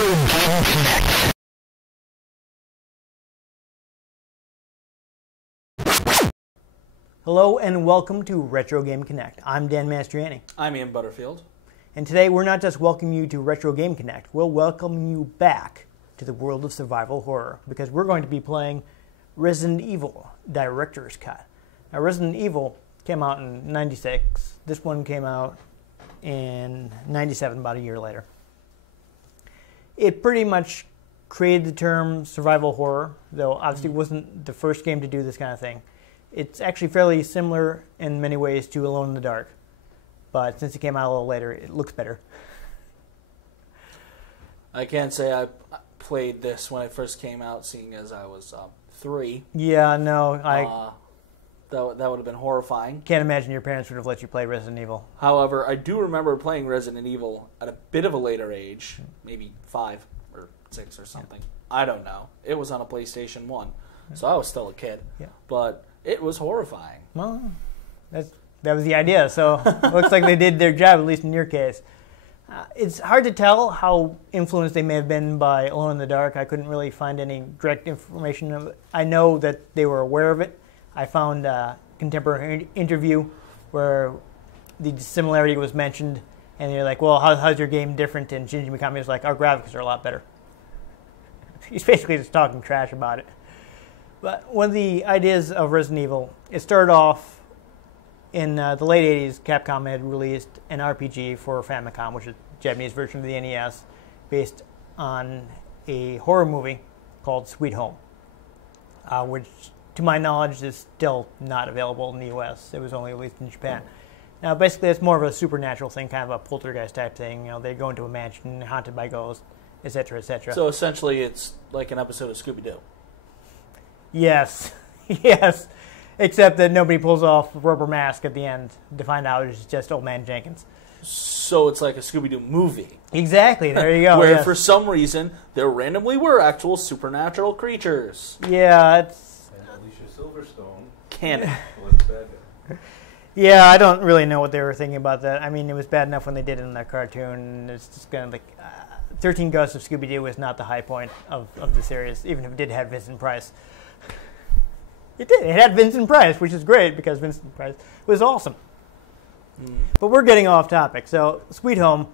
Game Connect. Hello and welcome to Retro Game Connect. I'm Dan Mastriani. I'm Ian Butterfield. And today we're not just welcoming you to Retro Game Connect, we'll welcome you back to the world of survival horror because we're going to be playing Resident Evil Director's Cut. Now Resident Evil came out in 96. This one came out in 97, about a year later. It pretty much created the term survival horror, though obviously it wasn't the first game to do this kind of thing. It's actually fairly similar in many ways to Alone in the Dark, but since it came out a little later, it looks better. I can't say I played this when it first came out, seeing as I was 3. Yeah, no, That would have been horrifying. Can't imagine your parents would have let you play Resident Evil. However, I do remember playing Resident Evil at a bit of a later age, maybe 5 or 6 or something. I don't know. It was on a PlayStation 1, so I was still a kid. Yeah. But it was horrifying. Well, that was the idea, so it looks like they did their job, at least in your case. It's hard to tell how influenced they may have been by Alone in the Dark. I couldn't really find any direct information of it. I know that they were aware of it. I found a contemporary interview where the similarity was mentioned, and they're like, well, how's your game different? And Shinji Mikami was like, our graphics are a lot better. He's basically just talking trash about it. But one of the ideas of Resident Evil, it started off in the late 80s. Capcom had released an RPG for Famicom, which is a Japanese version of the NES, based on a horror movie called Sweet Home, which, to my knowledge, is still not available in the U.S. It was only released in Japan. Now, basically, it's more of a supernatural thing, kind of a poltergeist type thing. You know, they go into a mansion haunted by ghosts, etc., etc. So essentially, it's like an episode of Scooby-Doo. Yes, yes. Except that nobody pulls off a rubber mask at the end to find out it's just Old Man Jenkins. So it's like a Scooby-Doo movie. Exactly, there you go. Where yes. for some reason, there randomly were actual supernatural creatures. Yeah, it's... And Alicia Silverstone Canon. was the bad guy. Yeah, I don't really know what they were thinking about that. I mean, it was bad enough when they did it in that cartoon. It's just kind of like... 13 Ghosts of Scooby-Doo was not the high point of the series, even if it did have Vincent Price. It did. It had Vincent Price, which is great because Vincent Price was awesome. But we're getting off topic. So Sweet Home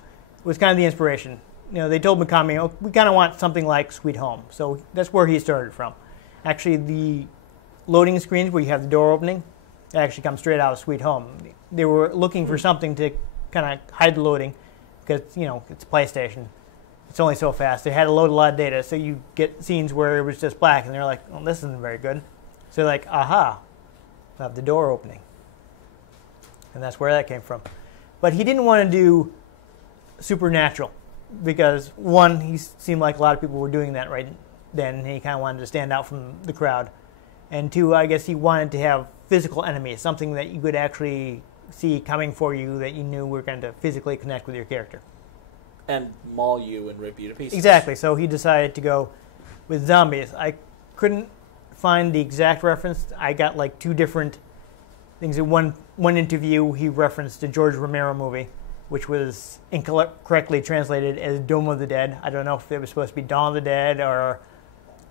was kind of the inspiration. You know, they told Mikami, oh, we kind of want something like Sweet Home. So that's where he started from. Actually, the loading screens where you have the door opening, that actually comes straight out of Sweet Home. They were looking for something to kind of hide the loading because, you know, it's PlayStation. It's only so fast. They had to load a lot of data, so you get scenes where it was just black, and they're like, well, this isn't very good. So they're like, aha, I have the door opening. And that's where that came from. But he didn't want to do supernatural because, one, he seemed like a lot of people were doing that right then, and he kind of wanted to stand out from the crowd. And two, I guess he wanted to have physical enemies, something that you could actually see coming for you that you knew were going to physically connect with your character. And maul you and rip you to pieces. Exactly. So he decided to go with zombies. I couldn't find the exact reference. I got like two different things. In one interview, he referenced a George Romero movie, which was incorrectly translated as Dome of the Dead. I don't know if it was supposed to be Dawn of the Dead or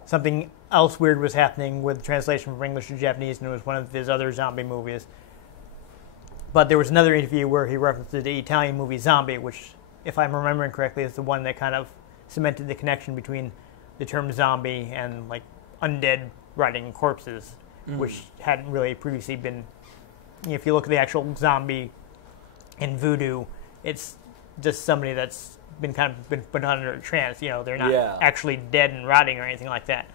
something else weird was happening with translation from English to Japanese, and it was one of his other zombie movies. But there was another interview where he referenced the Italian movie Zombie, which, if I'm remembering correctly, is the one that kind of cemented the connection between the term zombie and like undead rotting corpses, which hadn't really previously been. If you look at the actual zombie in voodoo, it's just somebody that's been put under a trance. You know, they're not actually dead and rotting or anything like that.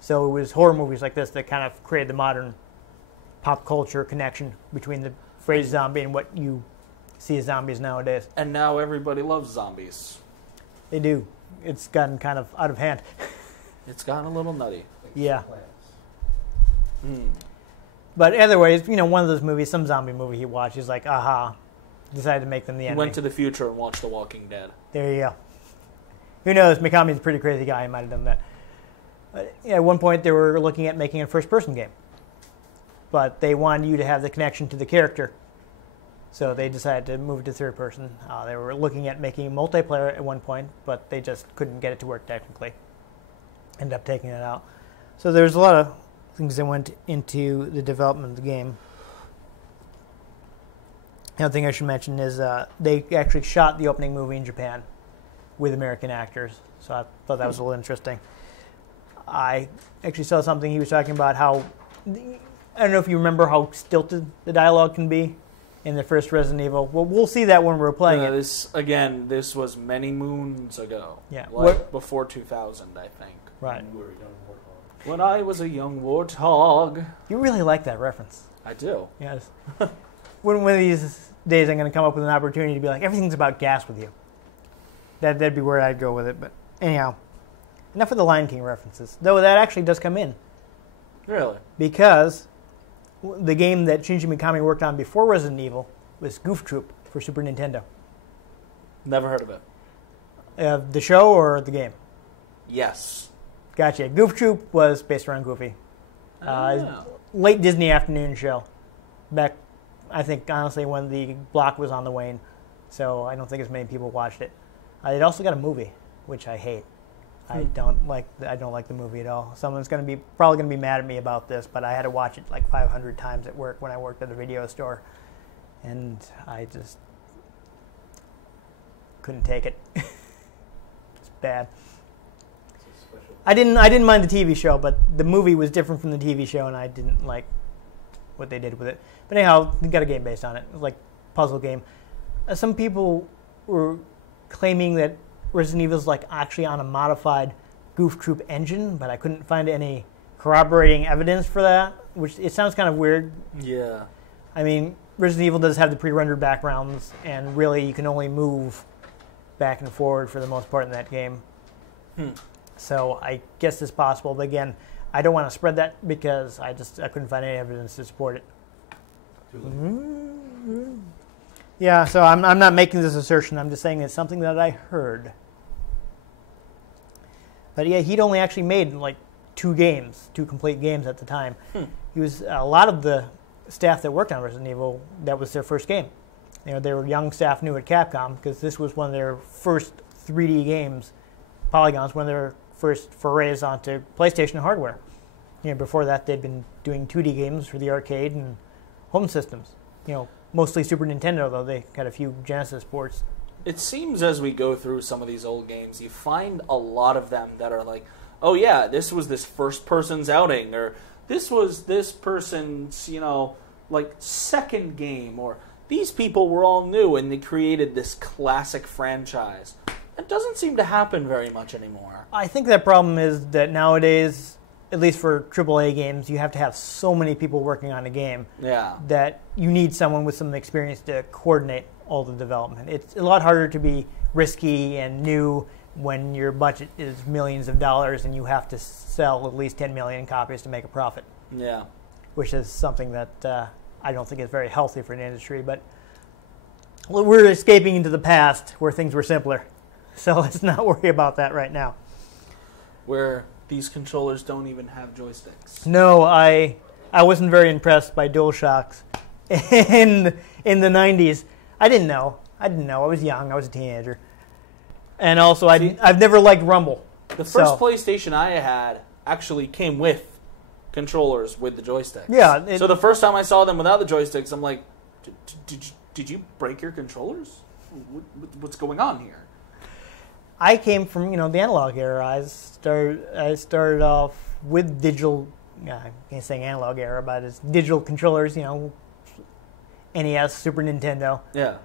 So it was horror movies like this that kind of created the modern pop culture connection between the phrase zombie and what you see as zombies nowadays. And now everybody loves zombies. They do. It's gotten kind of out of hand. It's gotten a little nutty. Yeah. But otherwise, you know, one of those movies, some zombie movie he watched, he's like, aha, decided to make them the enemy. He went to the future and watched The Walking Dead. There you go. Who knows? Mikami's a pretty crazy guy. He might have done that. But, yeah, at one point, they were looking at making a first-person game. But they wanted you to have the connection to the character So they decided to move to third person. They were looking at making multiplayer at one point, but they just couldn't get it to work technically. Ended up taking it out. So there's a lot of things that went into the development of the game. Another thing I should mention is they actually shot the opening movie in Japan with American actors. So I thought that was a little interesting. I actually saw something he was talking about how, I don't know if you remember how stilted the dialogue can be in the first Resident Evil. Well, we'll see that when we're playing it. This was many moons ago. Yeah. Before 2000, I think. Right. You were a young warthog. When I was a young warthog. You really like that reference. I do. Yes. One of these days I'm going to come up with an opportunity to be like, everything's about gas with you. That'd be where I'd go with it. But anyhow, enough of the Lion King references. Though that actually does come in. Really? Because the game that Shinji Mikami worked on before Resident Evil was Goof Troop for Super Nintendo. Never heard of it. The show or the game? Yes. Gotcha. Goof Troop was based around Goofy. Late Disney afternoon show. Back, I think, honestly, when the block was on the wane. So I don't think as many people watched it. It also got a movie, which I hate. I don't like the movie at all. Someone's probably gonna be mad at me about this, but I had to watch it like 500 times at work when I worked at a video store, and I just couldn't take it. It's bad. I didn't mind the TV show, but the movie was different from the TV show, and I didn't like what they did with it. But anyhow, we got a game based on it. It was like a puzzle game. Some people were claiming that Resident Evil is like actually on a modified Goof Troop engine, but I couldn't find any corroborating evidence for that, which it sounds kind of weird. Yeah. I mean, Resident Evil does have the pre-rendered backgrounds, and really you can only move back and forward for the most part in that game. So I guess it's possible, but again, I don't want to spread that because I couldn't find any evidence to support it. Yeah, so I'm not making this assertion. I'm just saying it's something that I heard. But yeah, he'd only actually made like 2 complete games at the time. He was a lot of the staff that worked on Resident Evil, that was their first game. You know, they were young staff new at Capcom because this was one of their first 3D games, polygons, one of their first forays onto PlayStation hardware. You know, before that they'd been doing 2D games for the arcade and home systems. You know, mostly Super Nintendo, though they got a few Genesis ports. It seems as we go through some of these old games, you find a lot of them that are like, oh yeah, this was this first person's outing, or this was this person's, like second game, or these people were all new and they created this classic franchise. It doesn't seem to happen very much anymore. I think that problem is that nowadays, at least for AAA games, you have to have so many people working on a game that you need someone with some experience to coordinate all the development. It's a lot harder to be risky and new when your budget is millions of dollars and you have to sell at least 10 million copies to make a profit. Yeah. Which is something that I don't think is very healthy for an industry, but we're escaping into the past where things were simpler. So let's not worry about that right now. Where these controllers don't even have joysticks. No, I wasn't very impressed by DualShocks in the 90s. I didn't know. I was young. I was a teenager. And also, I've never liked Rumble. The first PlayStation I had actually came with controllers with the joysticks. Yeah. So the first time I saw them without the joysticks, I'm like, did you break your controllers? What's going on here? I came from, the analog era. I started off with digital, I can't say analog era, but it's digital controllers, NES, Super Nintendo. Yeah.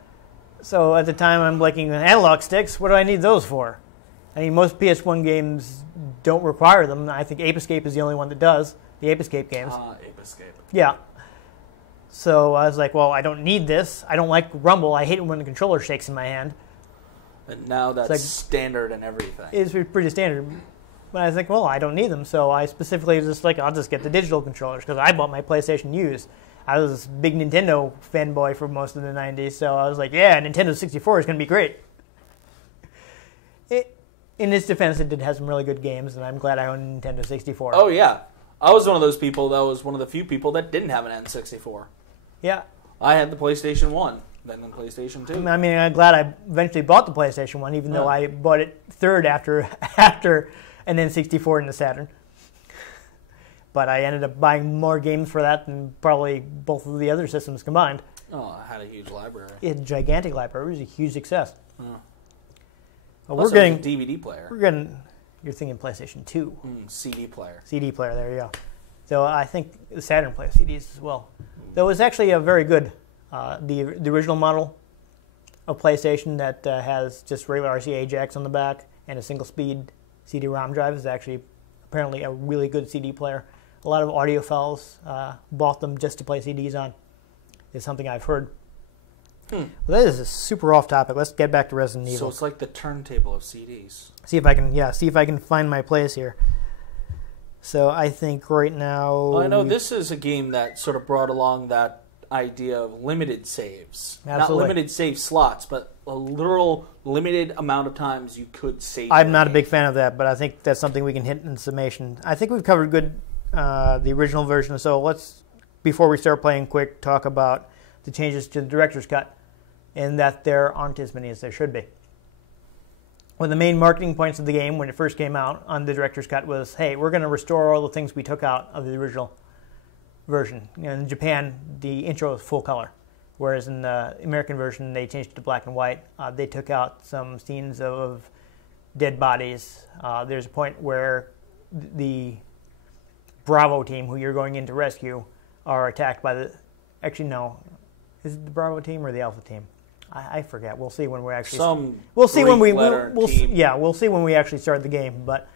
So at the time I'm looking at analog sticks, what do I need those for? I mean, most PS1 games don't require them. I think Ape Escape is the only one that does, the Ape Escape games. Ape Escape. Yeah. So I was like, well, I don't need this. I don't like Rumble. I hate it when the controller shakes in my hand. And now that's like, standard and everything. It's pretty standard. But I was like, well, I don't need them. So I specifically was just like, I'll just get the digital controllers because I bought my PlayStation used. I was a big Nintendo fanboy for most of the 90s. So I was like, yeah, Nintendo 64 is going to be great. In its defense, it did have some really good games, and I'm glad I own a Nintendo 64. Oh, yeah. I was one of those people that was one of the few people that didn't have an N64. Yeah. I had the PlayStation 1. Then the PlayStation 2. I mean, I'm glad I eventually bought the PlayStation 1, even though I bought it third after an N64 and the Saturn. But I ended up buying more games for that than probably both of the other systems combined. Oh, it had a huge library. It had a gigantic library. It was a huge success. Well, Plus, we're getting a DVD player. You're thinking PlayStation 2. CD player. CD player, there you go. So I think the Saturn plays CDs as well. Though it was actually a very good, the original model of PlayStation that has just regular RCA jacks on the back and a single speed CD-ROM drive is actually apparently a really good CD player. A lot of audiophiles bought them just to play CDs on, is something I've heard. Well, that is a super off topic. Let's get back to Resident Evil. So it's like the turntable of CDs. See if I can find my place here. So I think right now... Well, I know this is a game that sort of brought along that idea of limited saves. Absolutely. Not limited save slots, but a literal limited amount of times you could save. I'm not a big fan of that, but I think that's something we can hit in summation. I think we've covered good the original version, so let's, before we start playing quick, talk about the changes to the director's cut, and that there aren't as many as there should be. One of the main marketing points of the game when it first came out on the director's cut was, hey, we're going to restore all the things we took out of the original version. In Japan, the intro is full color, whereas in the American version, they changed it to black and white. They took out some scenes of dead bodies. There's a point where the Bravo team, who you're going in to rescue, are attacked by the... Actually, no. Is it the Bravo team or the Alpha team? I forget. We'll see when we actually... We'll see when we actually start the game. But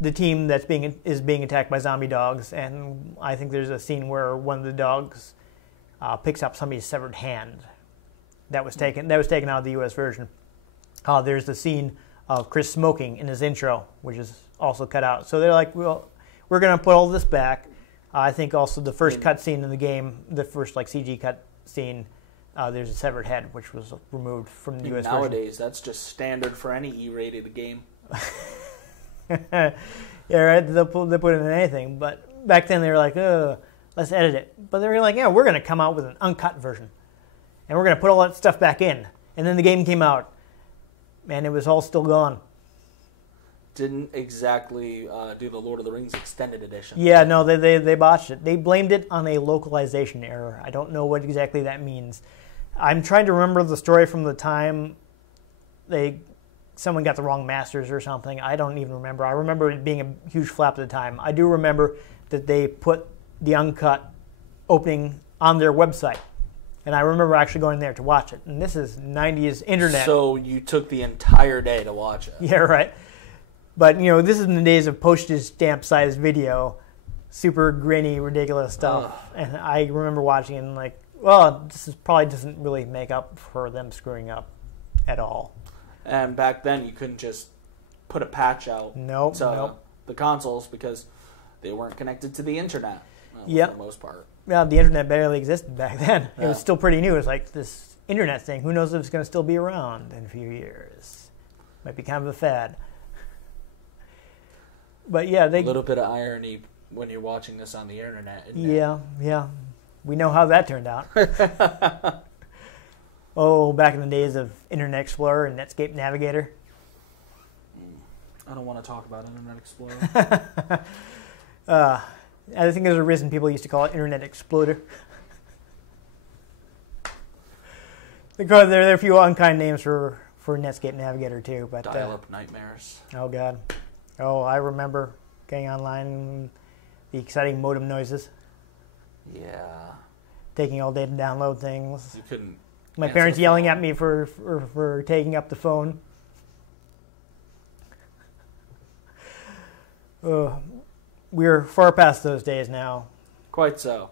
the team is being attacked by zombie dogs, and I think there's a scene where one of the dogs picks up somebody's severed hand. That was taken out of the U.S. version. There's the scene of Chris smoking in his intro, which is also cut out. So they're like, well, we're going to put all this back. I think also the first cut scene in the game, the first CG cut scene, there's a severed head, which was removed from the U.S. Nowadays, version. that's just standard for any E-rated game. Yeah, right. They'll put it in anything. But back then they were like, let's edit it. But they were like, yeah, we're going to come out with an uncut version, and we're going to put all that stuff back in. And then the game came out, and it was all still gone. Didn't exactly do the Lord of the Rings extended edition. Yeah, no, they botched it. They blamed it on a localization error. I don't know what exactly that means. I'm trying to remember the story from the time someone got the wrong masters or something. I don't even remember. I remember it being a huge flap at the time. I do remember that they put the uncut opening on their website. And I remember actually going there to watch it. And this is 90s internet. So you took the entire day to watch it. Yeah, right. But, this is in the days of postage stamp-sized video, super grainy, ridiculous stuff. Ugh. And I remember watching it and like, well, probably doesn't really make up for them screwing up at all. And back then, you couldn't just put a patch out to the consoles because they weren't connected to the internet for the most part. Yeah, the internet barely existed back then. It was still pretty new. It was like this internet thing. Who knows if it's going to still be around in a few years. Might be kind of a fad. But yeah, a little bit of irony when you're watching this on the internet. Isn't it? Yeah. We know how that turned out. Back in the days of Internet Explorer and Netscape Navigator. I don't want to talk about Internet Explorer. I think there's a reason people used to call it Internet Exploder. Because there are a few unkind names for Netscape Navigator too. But dial-up nightmares. Oh God. Oh, I remember getting online, the exciting modem noises. Yeah. Taking all day to download things. You couldn't. My parents yelling at me for taking up the phone. We're far past those days now. Quite so.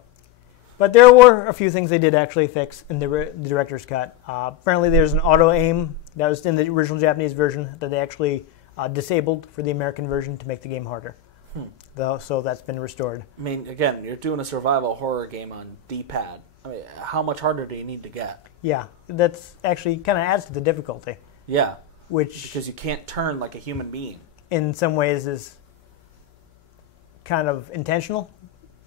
But there were a few things they did actually fix in the director's cut. Apparently there's an auto-aim that was in the original Japanese version that they actually disabled for the American version to make the game harder. So that's been restored. I mean, again, you're doing a survival horror game on D-pad. I mean, how much harder do you need to get? Yeah, that's actually kind of adds to the difficulty. Yeah, because you can't turn like a human being. In some ways is kind of intentional,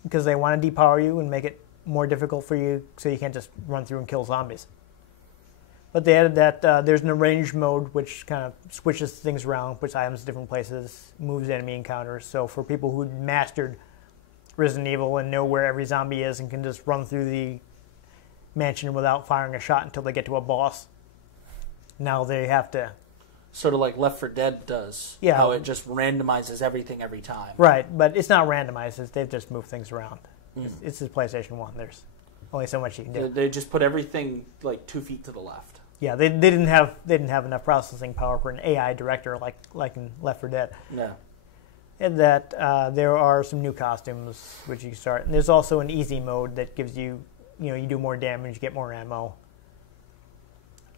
because they want to depower you and make it more difficult for you so you can't just run through and kill zombies. But they added that there's an arranged mode which kind of switches things around, puts items to different places, moves enemy encounters. So for people who mastered Resident Evil and know where every zombie is and can just run through the mansion without firing a shot until they get to a boss, now they have to... Sort of like Left 4 Dead does. Yeah. How it just randomizes everything every time. Right, but it's not randomized. They've just moved things around. It's the PlayStation 1. There's only so much you can do. They just put everything like 2 feet to the left. Yeah, they didn't have enough processing power for an AI director like in Left 4 Dead. Yeah. And that there are some new costumes which you can start. And there's also an easy mode that gives you, you do more damage, you get more ammo.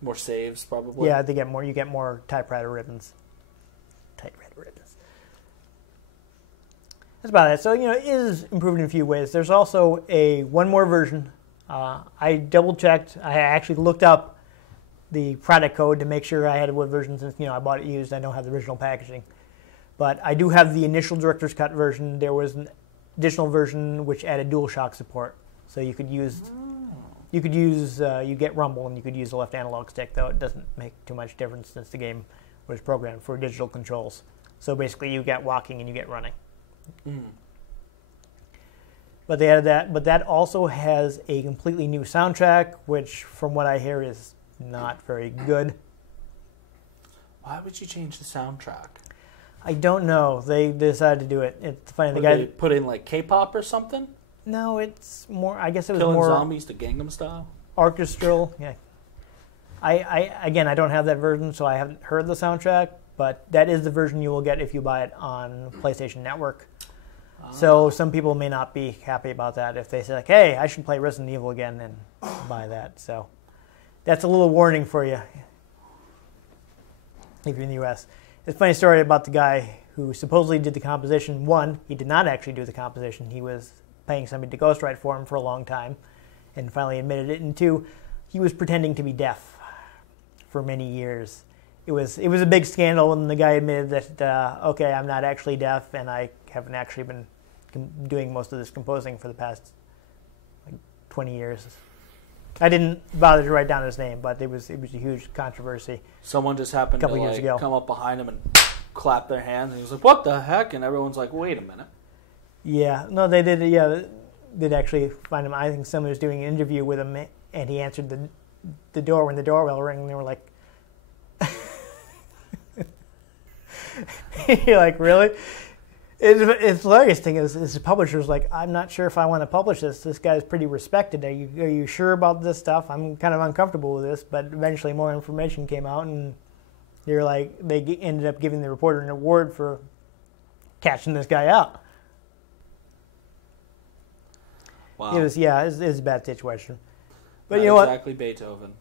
More saves, probably. Yeah, you get more typewriter ribbons. Typewriter ribbons. That's about it. So, it is improved in a few ways. There's also one more version. I double-checked. I actually looked up the product code to make sure I had what version, since, I bought it used. I don't have the original packaging. But I do have the initial Director's Cut version. There was an additional version which added DualShock support. So you could use... You get rumble, and you could use the left analog stick, though it doesn't make too much difference since the game was programmed for digital controls. So basically, you get walking and you get running. But they added that. But that also has a completely new soundtrack, which, from what I hear, is not very good. Why would you change the soundtrack? I don't know. They decided to do it. It's funny. Would they put in like K-pop or something? No, it's more. I guess it was Killing more zombies to Gangnam Style. Orchestral. Yeah. I don't have that version, so I haven't heard the soundtrack. But that is the version you will get if you buy it on PlayStation Network. So some people may not be happy about that if they say like, "Hey, I should play Resident Evil again," and buy that. So that's a little warning for you if you're in the U.S. It's a funny story about the guy who supposedly did the composition. One, he did not actually do the composition. He was paying somebody to ghostwrite for him for a long time and finally admitted it. And two, he was pretending to be deaf for many years. It was a big scandal when the guy admitted that, okay, I'm not actually deaf and I haven't actually been doing most of this composing for the past 20 years. I didn't bother to write down his name, but it was a huge controversy. Someone just happened to come up behind him and clap their hands, and he was like, "What the heck?" And everyone's like, "Wait a minute." Yeah, no, they did. Yeah, did actually find him. I think someone was doing an interview with him, and he answered the door when the doorbell rang, and they were like, "You're like, really?" It's hilarious thing is the publisher's like, "I'm not sure if I want to publish this. This guy's pretty respected. Are you sure about this stuff? I'm kind of uncomfortable with this." But eventually, more information came out, and they ended up giving the reporter an award for catching this guy out. Wow. It was a bad situation. But Not you know exactly Beethoven.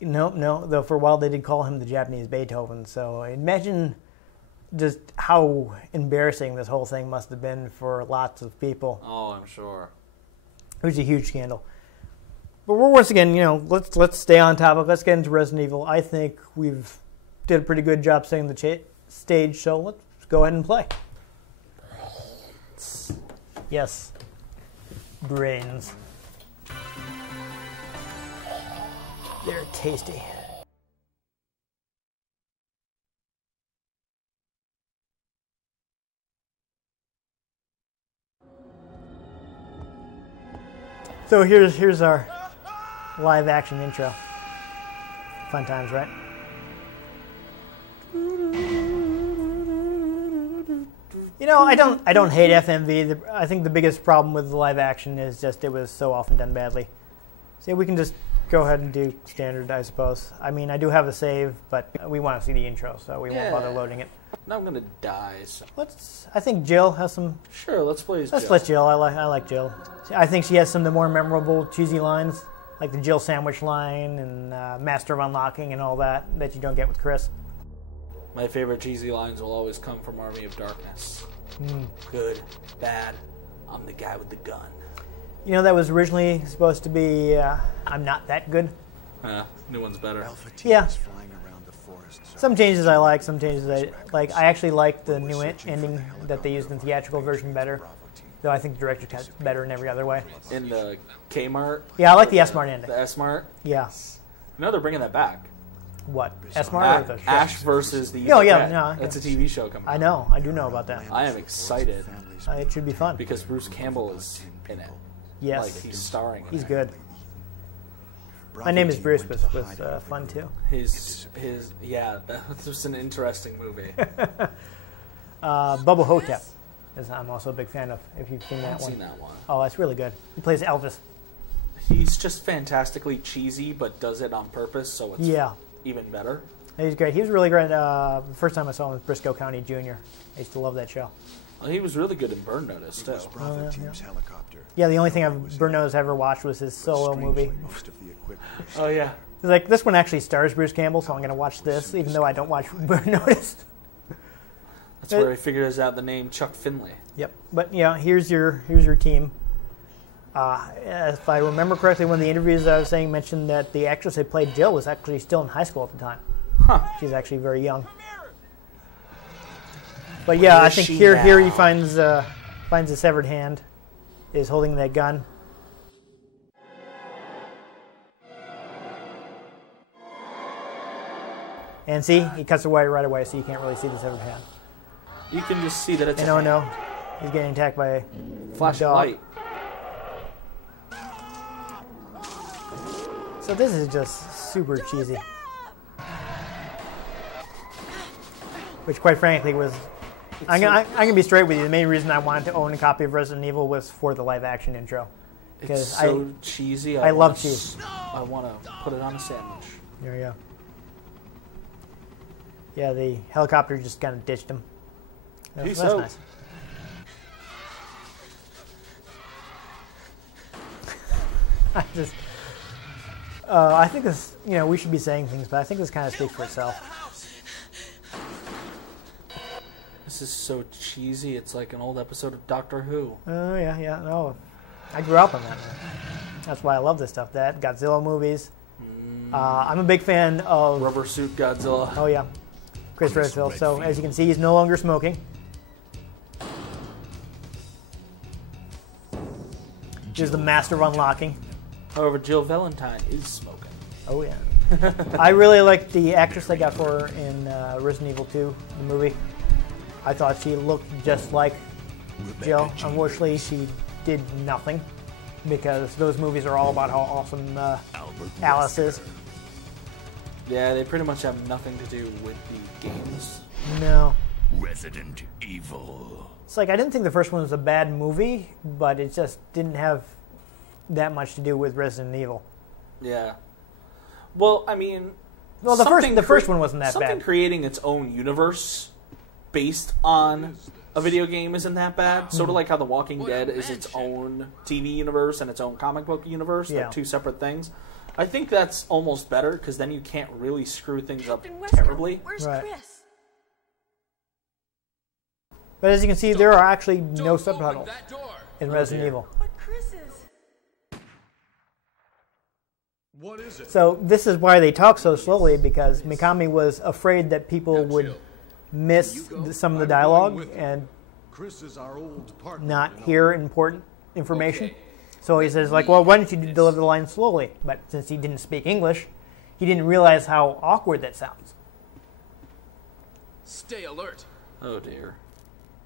No. Though for a while they did call him the Japanese Beethoven. So imagine just how embarrassing this whole thing must have been for lots of people. Oh, I'm sure. It was a huge scandal. But once again, let's stay on topic. Let's get into Resident Evil. I think we've did a pretty good job setting the stage. So let's go ahead and play. Yes. Brains. They're tasty. So here's our live action intro. Fun times, right? I don't hate FMV. I think the biggest problem with the live action is just it was so often done badly. So we can just go ahead and do standard, I suppose. I mean, I do have a save, but we want to see the intro, so we won't bother loading it. Now I'm gonna die. So. I think Jill has some. Sure, let's play as Jill. Let's let Jill. I like Jill. I think she has some of the more memorable cheesy lines, like the Jill sandwich line and Master of Unlocking and all that you don't get with Chris. My favorite cheesy lines will always come from Army of Darkness. Good, bad, I'm the guy with the gun. That was originally supposed to be I'm not that good. New one's better. Yeah. Some changes I like, some changes I like. I actually like the new ending that they used in the theatrical version better, though I think the director cut better in every other way. In the Kmart? Yeah, I like the S-Mart ending. The S-Mart? Yeah. No, they're bringing that back. What? S-Mart or the show? Ash versus the Oh, Evil yeah, Dead. no, It's a TV show coming I out. know. I do know about that. I am excited It should be fun. because Bruce Campbell is in it. Yes. Like, he's starring in He's it. good. My Name is Bruce was fun, too. Yeah, that was an interesting movie. Bubba Hotep is I'm also a big fan of, if you've seen I that haven't one. seen that one. Oh, that's really good. He plays Elvis. He's just fantastically cheesy, but does it on purpose, so it's even better. He's great. He was really great. The first time I saw him was Briscoe County Jr. I used to love that show. Well, he was really good in Burn Notice, too. Yeah, the only thing Burn Notice ever watched was his solo movie. Oh, yeah. It's like, this one actually stars Bruce Campbell, so I'm going to watch this, even though I don't watch Burn Notice. That's where he figures out the name Chuck Finley. Yep. But, yeah, here's your team. If I remember correctly, one of the interviews I was saying mentioned that the actress that played Jill was actually still in high school at the time. Huh. She's actually very young. But yeah, I think here he finds a severed hand, is holding that gun. And see, he cuts away right away, so you can't really see the severed hand. You can just see that it's And oh no, he's getting attacked by a flashing dog. light. So this is just super cheesy. Which, quite frankly, was... I'm gonna be straight with you. The main reason I wanted to own a copy of Resident Evil was for the live-action intro. It's so cheesy. I love cheese. I want to put it on a sandwich. There you go. Yeah, the helicopter just kind of ditched him. That's nice. I think this, we should be saying things, but I think this kind of speaks for itself. This is so cheesy. It's like an old episode of Doctor Who. Oh, yeah. No, I grew up on that, man. That's why I love this stuff. That, Godzilla movies. I'm a big fan of... Rubber Suit Godzilla. Oh, yeah. Chris Redfield. So, as you can see, he's no longer smoking. He's the master of unlocking. However, Jill Valentine is smoking. Oh, yeah. I really liked the actress they got for her in Resident Evil 2, the movie. I thought she looked just like Jill. Unfortunately, she did nothing because those movies are all about how awesome Alice is. Yeah, they pretty much have nothing to do with the games. No. Resident Evil. It's like, I didn't think the first one was a bad movie, but it just didn't have that much to do with Resident Evil. Yeah. Well, I mean... Well, the first one wasn't that bad. Something creating its own universe based on a video game isn't that bad. Sort of like how The Walking Dead is its own TV universe and its own comic book universe. They're two separate things. I think that's almost better, because then you can't really screw things up terribly. Where's Chris? But as you can see, there are actually no subtitles in Resident Evil. But Chris is... What is it? So this is why they talk so slowly, because Mikami was afraid that people would miss some of the dialogue and not hear important information. So he says, like, well, why don't you deliver the line slowly? But since he didn't speak English, he didn't realize how awkward that sounds. Stay alert. Oh, dear.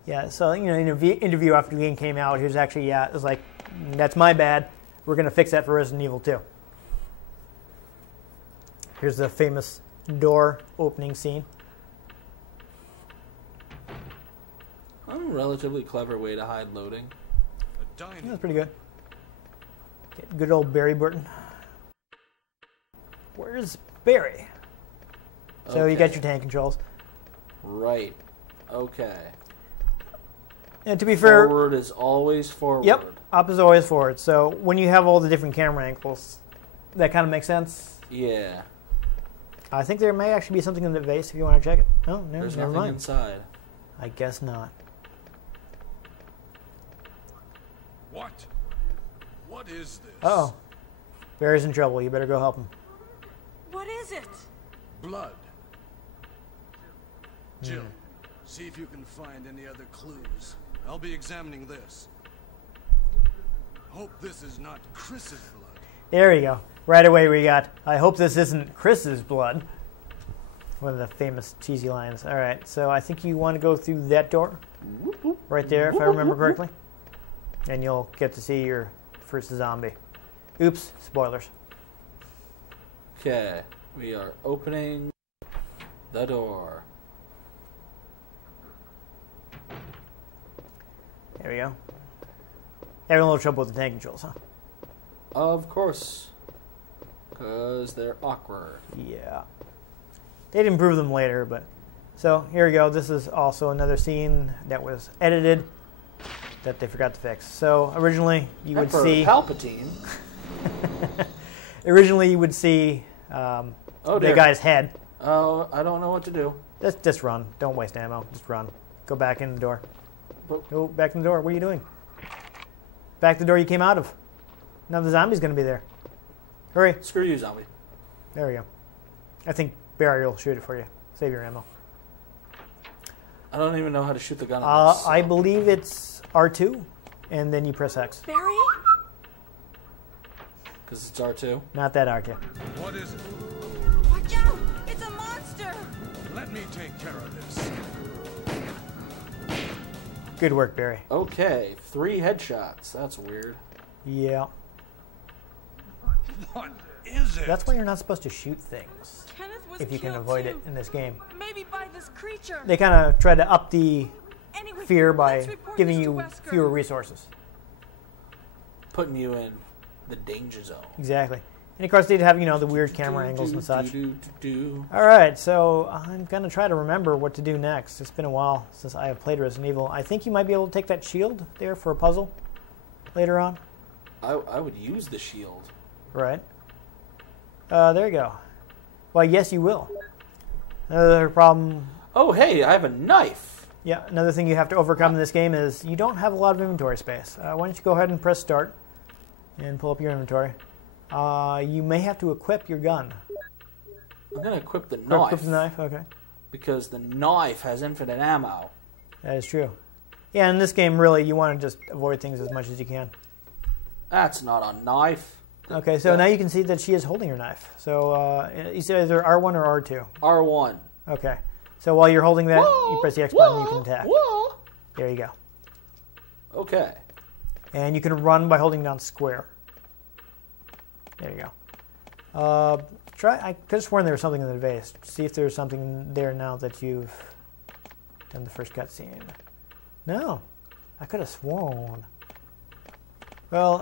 Yeah, so, in an interview after the game came out, he was actually, it was like, that's my bad. We're going to fix that for Resident Evil 2. Here's the famous door opening scene. A relatively clever way to hide loading. Yeah, that's pretty good. Good old Barry Burton. Where's Barry? So you got your tank controls. Right. Okay. And to be fair... Forward is always forward. Yep. Up is always forward. So when you have all the different camera angles, that kind of makes sense. Yeah. I think there may actually be something in the vase if you want to check it. Oh, no, There's never nothing mind. inside. I guess not. What? What is this? Uh-oh. Barry's in trouble. You better go help him. What is it? Blood. Jill, see if you can find any other clues. I'll be examining this. Hope this is not Chris's blood. There you go. Right away we got, I hope this isn't Chris's blood. One of the famous cheesy lines. All right, so I think you want to go through that door. Right there, if I remember correctly. And you'll get to see your first zombie. Oops, spoilers. Okay, we are opening the door. There we go. Having a little trouble with the tank controls, huh? Of course. Because they're awkward. Yeah. They'd improve them later, but... So, here we go. This is also another scene that was edited that they forgot to fix. So, originally, you would Emperor see... Palpatine. Originally, you would see Oh, the dear. guy's head. Oh, I don't know what to do. Just run. Don't waste ammo. Just run. Go back in the door. But- Go back in the door. What are you doing? Back the door you came out of. Now the zombie's going to be there. Hurry. Screw you, zombie. There we go. I think Barry will shoot it for you. Save your ammo. I don't even know how to shoot the gun on this. I believe it's R2, and then you press X. Barry? Because it's R2. Not that R2. What is it? Watch out! It's a monster! Let me take care of this. Good work, Barry. Okay, 3 headshots. That's weird. Yeah. What is it? That's why you're not supposed to shoot things, Kenneth was if you can killed avoid too. it in this game. Maybe by this creature. They kind of try to up the Anyway, fear by let's report giving this to you Wesker. fewer resources. Putting you in the danger zone. Exactly. And of course, they'd have, the weird camera angles and such. Do. All right, so I'm going to try to remember what to do next. It's been a while since I have played Resident Evil. I think you might be able to take that shield there for a puzzle later on. I would use the shield. Right. There you go. Why, yes, you will. Another problem... Oh, hey, I have a knife. Yeah, another thing you have to overcome in this game is you don't have a lot of inventory space. Why don't you go ahead and press start and pull up your inventory. You may have to equip your gun. I'm going to equip the knife. Equip the knife, okay. Because the knife has infinite ammo. That is true. Yeah, in this game, really, you want to just avoid things as much as you can. That's not a knife. Okay, so now you can see that she is holding her knife. So you say either R1 or R2. R1. Okay. So while you're holding that, you press the X button, you can attack. Whoa. There you go. Okay. And you can run by holding down square. There you go. I could have sworn there was something in the vase. See if there's something there now that you've done the first cutscene. No. I could have sworn. Well,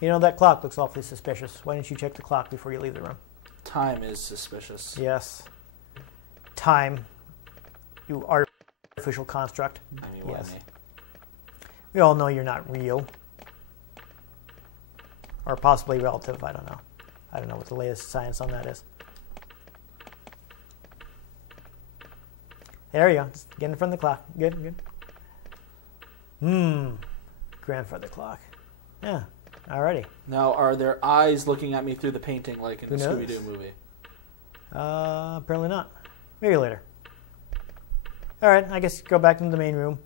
that clock looks awfully suspicious. Why didn't you check the clock before you leave the room? Time is suspicious. Yes. Time. You artificial construct. I mean, why Yes. me? We all know you're not real. Or possibly relative, I don't know. I don't know what the latest science on that is. There you go. Just get in front of the clock. Good. Grandfather clock. Yeah. Alrighty. Now, are their eyes looking at me through the painting like in Who the knows? Scooby-Doo movie? Apparently not. Maybe later. Alright, I guess go back into the main room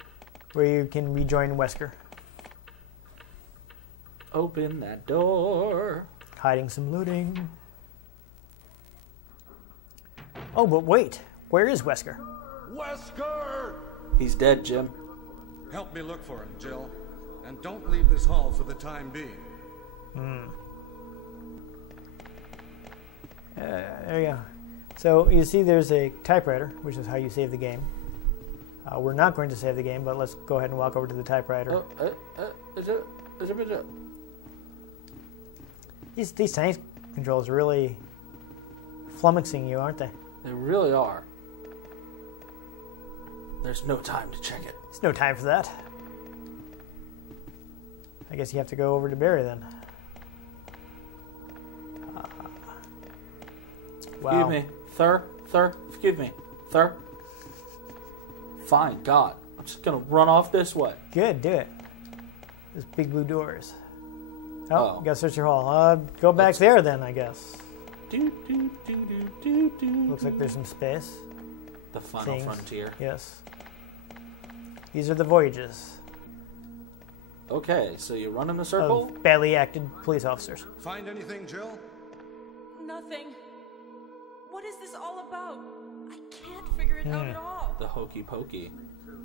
where you can rejoin Wesker. Open that door. Hiding some looting. Oh, but wait. Where is Wesker? Wesker! He's dead, Jim. Help me look for him, Jill. And don't leave this hall for the time being. There you go. So you see there's a typewriter, which is how you save the game. We're not going to save the game, but let's go ahead and walk over to the typewriter. These tank controls are really flummoxing you, aren't they? They really are. There's no time to check it. There's no time for that. I guess you have to go over to Barry then. Wow. Excuse me. Thur, excuse me. Thur. Fine, God. I'm just gonna run off this way. Good, do it. There's big blue doors. Oh, Oh. you gotta search your hall. Go back there then, I guess. Do. Looks like there's some space. The final Things. frontier. Yes. These are the voyages. Okay, so you run in a circle? of badly acted police officers. Find anything, Jill? Nothing. What is this all about? I can't figure it out at all. The hokey pokey.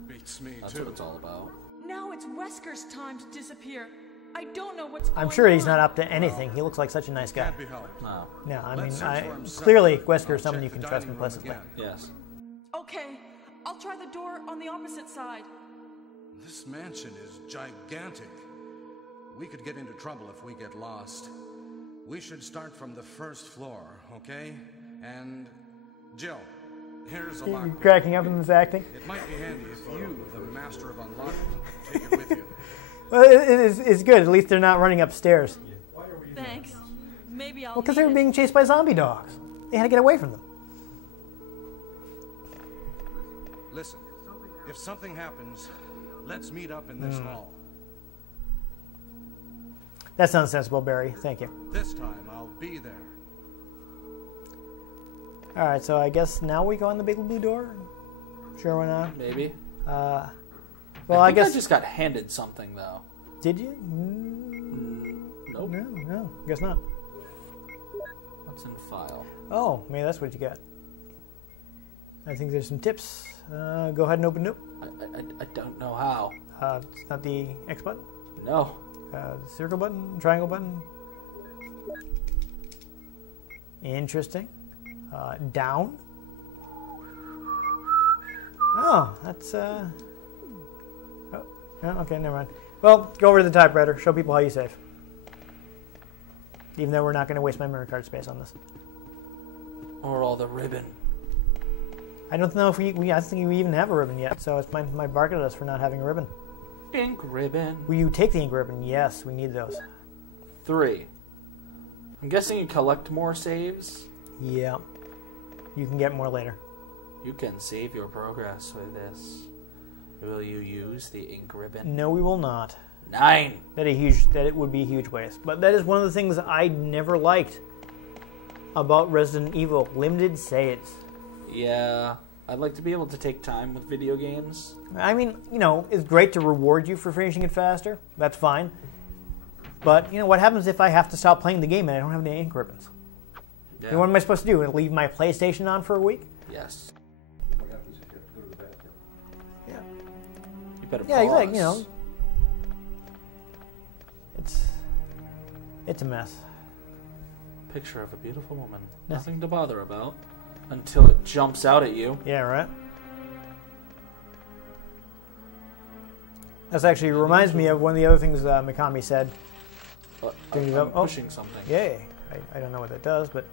Beats me, That's too. what it's all about. Now it's Wesker's time to disappear. I don't know what's going on. I'm sure he's not up to anything. He looks like such a nice guy. Can't be helped. No. No, I Let's mean, search for him separately. clearly Wesker I'll is someone check you can the trust dining room implicitly. again. Yes. Okay, I'll try the door on the opposite side. This mansion is gigantic. We could get into trouble if we get lost. We should start from the first floor, okay? And Jill, here's a You lock. cracking up in this acting? It might be handy if you, the master of unlocking, take it with you. Well, it's good. At least they're not running upstairs. Thanks. Maybe I'll. Well, because need they were it. being chased by zombie dogs. They had to get away from them. Listen, if something happens, let's meet up in this hall. That sounds sensible, Barry. Thank you. This time I'll be there. All right, so I guess now we go in the big blue door. Sure, why not? Maybe. Well, I think guess. I just got handed something, though. Did you? Nope. No, guess not. What's in the file? Oh, maybe that's what you got. I think there's some tips. Go ahead and open it. I don't know how. It's not the X button. No. The circle button, triangle button. Interesting. Down. Oh, that's Oh, okay, never mind. Well, go over to the typewriter. Show people how you save. Even though we're not going to waste my memory card space on this. Or all the ribbon. I don't know if I don't think we even have a ribbon yet, so it's my bark at us for not having a ribbon. Ink ribbon. Will you take the ink ribbon? Yes, we need those. 3. I'm guessing you collect more saves. Yeah. You can get more later. You can save your progress with this. Will you use the ink ribbon? No, we will not. 9. That it would be a huge waste. But that is one of the things I never liked about Resident Evil. Limited saves. Yeah. I'd like to be able to take time with video games. I mean, it's great to reward you for finishing it faster. That's fine. But, what happens if I have to stop playing the game and I don't have any ink ribbons? Yeah. What am I supposed to do? Leave my PlayStation on for a week? Yes. What happens if you have to go to the bathroom? Yeah. You better Yeah, pause. exactly, It's a mess. Picture of a beautiful woman. Yeah. Nothing to bother about. Until it jumps out at you. Yeah, right? This actually reminds me of one of the other things Mikami said. I'm pushing something. Yay. I don't know what that does, but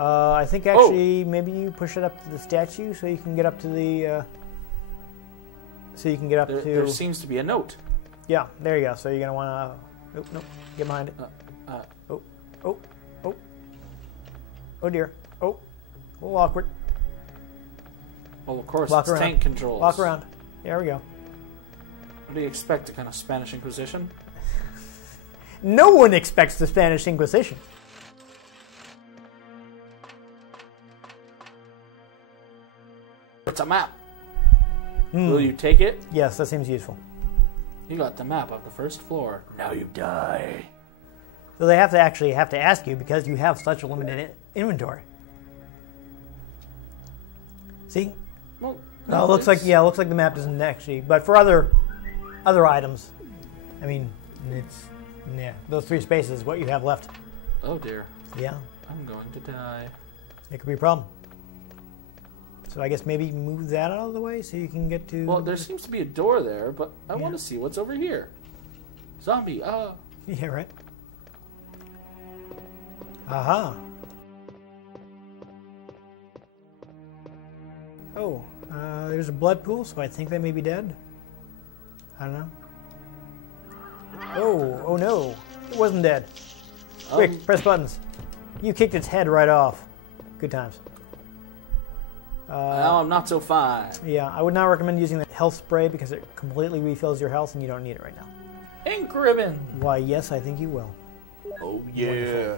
I think actually maybe you push it up to the statue so you can get up to the... There seems to be a note. Yeah, there you go. So you're going to want to... Oh, no. Get behind it. Oh, dear. Oh. A little awkward. Well, of course, Walk it's around. tank controls. Walk around. There we go. What do you expect? A kind of Spanish Inquisition? No one expects the Spanish Inquisition. It's a map. Will you take it? Yes, that seems useful. You got the map of the first floor. Now you die. So they have to ask you because you have such a limited inventory. See? Well, No, it looks like the map doesn't actually. But for other items, I mean, those 3 spaces is what you have left. Oh dear. Yeah, I'm going to die. it could be a problem. So I guess maybe move that out of the way so you can get to. Well, there seems to be a door there, but I want to see what's over here. Zombie. Yeah, right. Aha. Oh, there's a blood pool, so I think they may be dead. I don't know. Oh no, it wasn't dead. Quick, press buttons. You kicked its head right off. Good times. Now I'm not so fine. Yeah, I would not recommend using the health spray because it completely refills your health and you don't need it right now. Ink ribbon. Why, yes, I think you will. Oh yeah.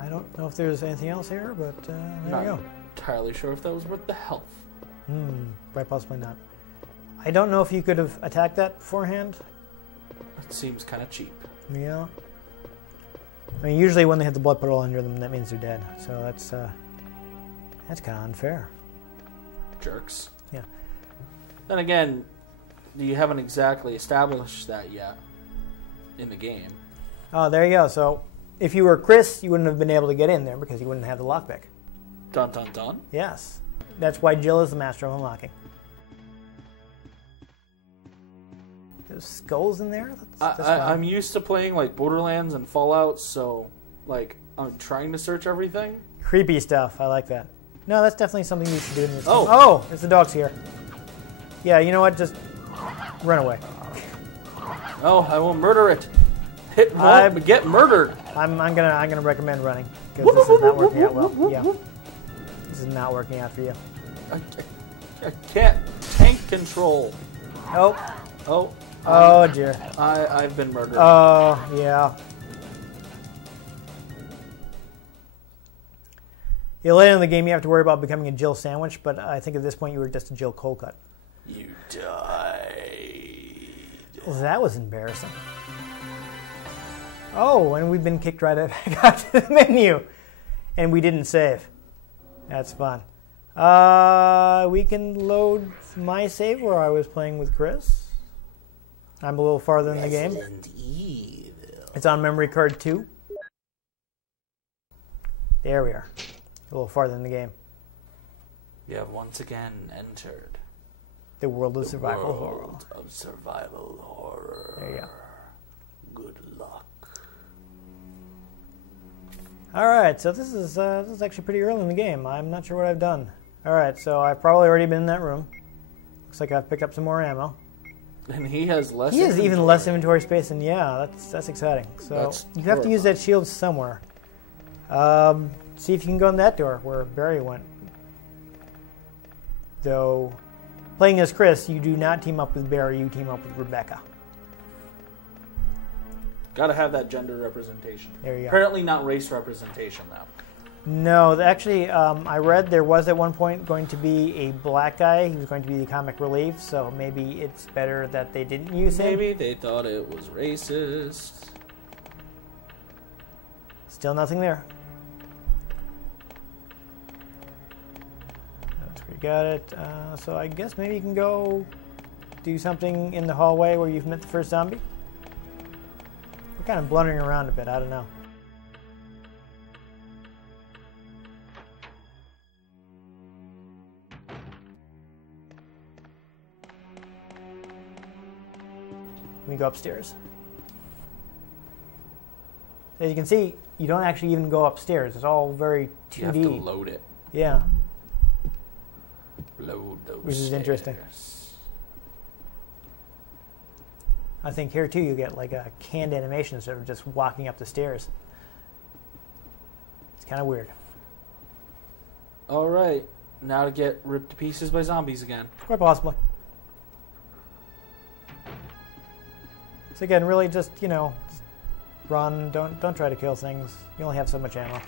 I don't know if there's anything else here, but there Not we go. entirely sure if that was worth the health. Quite possibly not. I don't know if you could have attacked that beforehand. It seems kind of cheap. Yeah. I mean, usually when they have the blood puddle under them, that means they're dead. So that's kind of unfair. Jerks. Yeah. Then again, you haven't exactly established that yet in the game. Oh, there you go. So if you were Chris, you wouldn't have been able to get in there because you wouldn't have the lockpick. Dun dun dun. Yes. That's why Jill is the master of unlocking. There's skulls in there? I'm used to playing like Borderlands and Fallout, so like I'm trying to search everything. Creepy stuff. I like that. No, that's definitely something you should do in this Oh. game. Oh, there's the dogs here. Yeah, you know what? Just run away. Oh, I will murder it. It won't get murdered. I'm gonna recommend running because this is not working out well. Yeah, this is not working out for you. I can't tank control. Oh, Oh, dear. I've been murdered. Oh, yeah. Yeah, later in the game, you have to worry about becoming a Jill sandwich, but I think at this point you were just a Jill cold cut. You died. Well, that was embarrassing. Oh, and we've been kicked right back out to the menu. And we didn't save. That's fun. We can load my save where I was playing with Chris. I'm a little farther in the game. It's on memory card 2. There we are. A little farther in the game. You have once again entered the world of survival horror. World of survival horror. There you go. Good luck. All right, so this is actually pretty early in the game. I'm not sure what I've done. All right, so I've probably already been in that room. Looks like I've picked up some more ammo. And he has less. He has even less inventory space, and yeah, that's exciting. So you have to use that shield somewhere. See if you can go in that door where Barry went. Though, playing as Chris, you do not team up with Barry. You team up with Rebecca. Gotta have that gender representation. There you go. Apparently not race representation, though. No, actually, I read there was at one point going to be a black guy. He was going to be the comic relief, so maybe it's better that they didn't use him. Maybe they thought it was racist. Still nothing there. That's where you got it. So I guess maybe you can go do something in the hallway where you've met the first zombie. We're kind of blundering around a bit. I don't know. Let me go upstairs. As you can see, you don't actually even go upstairs. It's all very 2D. You have to load it. Yeah. Load those Which is interesting. I think here too you get like a canned animation instead of just walking up the stairs. It's kind of weird. Alright, now to get ripped to pieces by zombies again. Quite possibly. So again, really just, run, don't try to kill things. You only have so much ammo.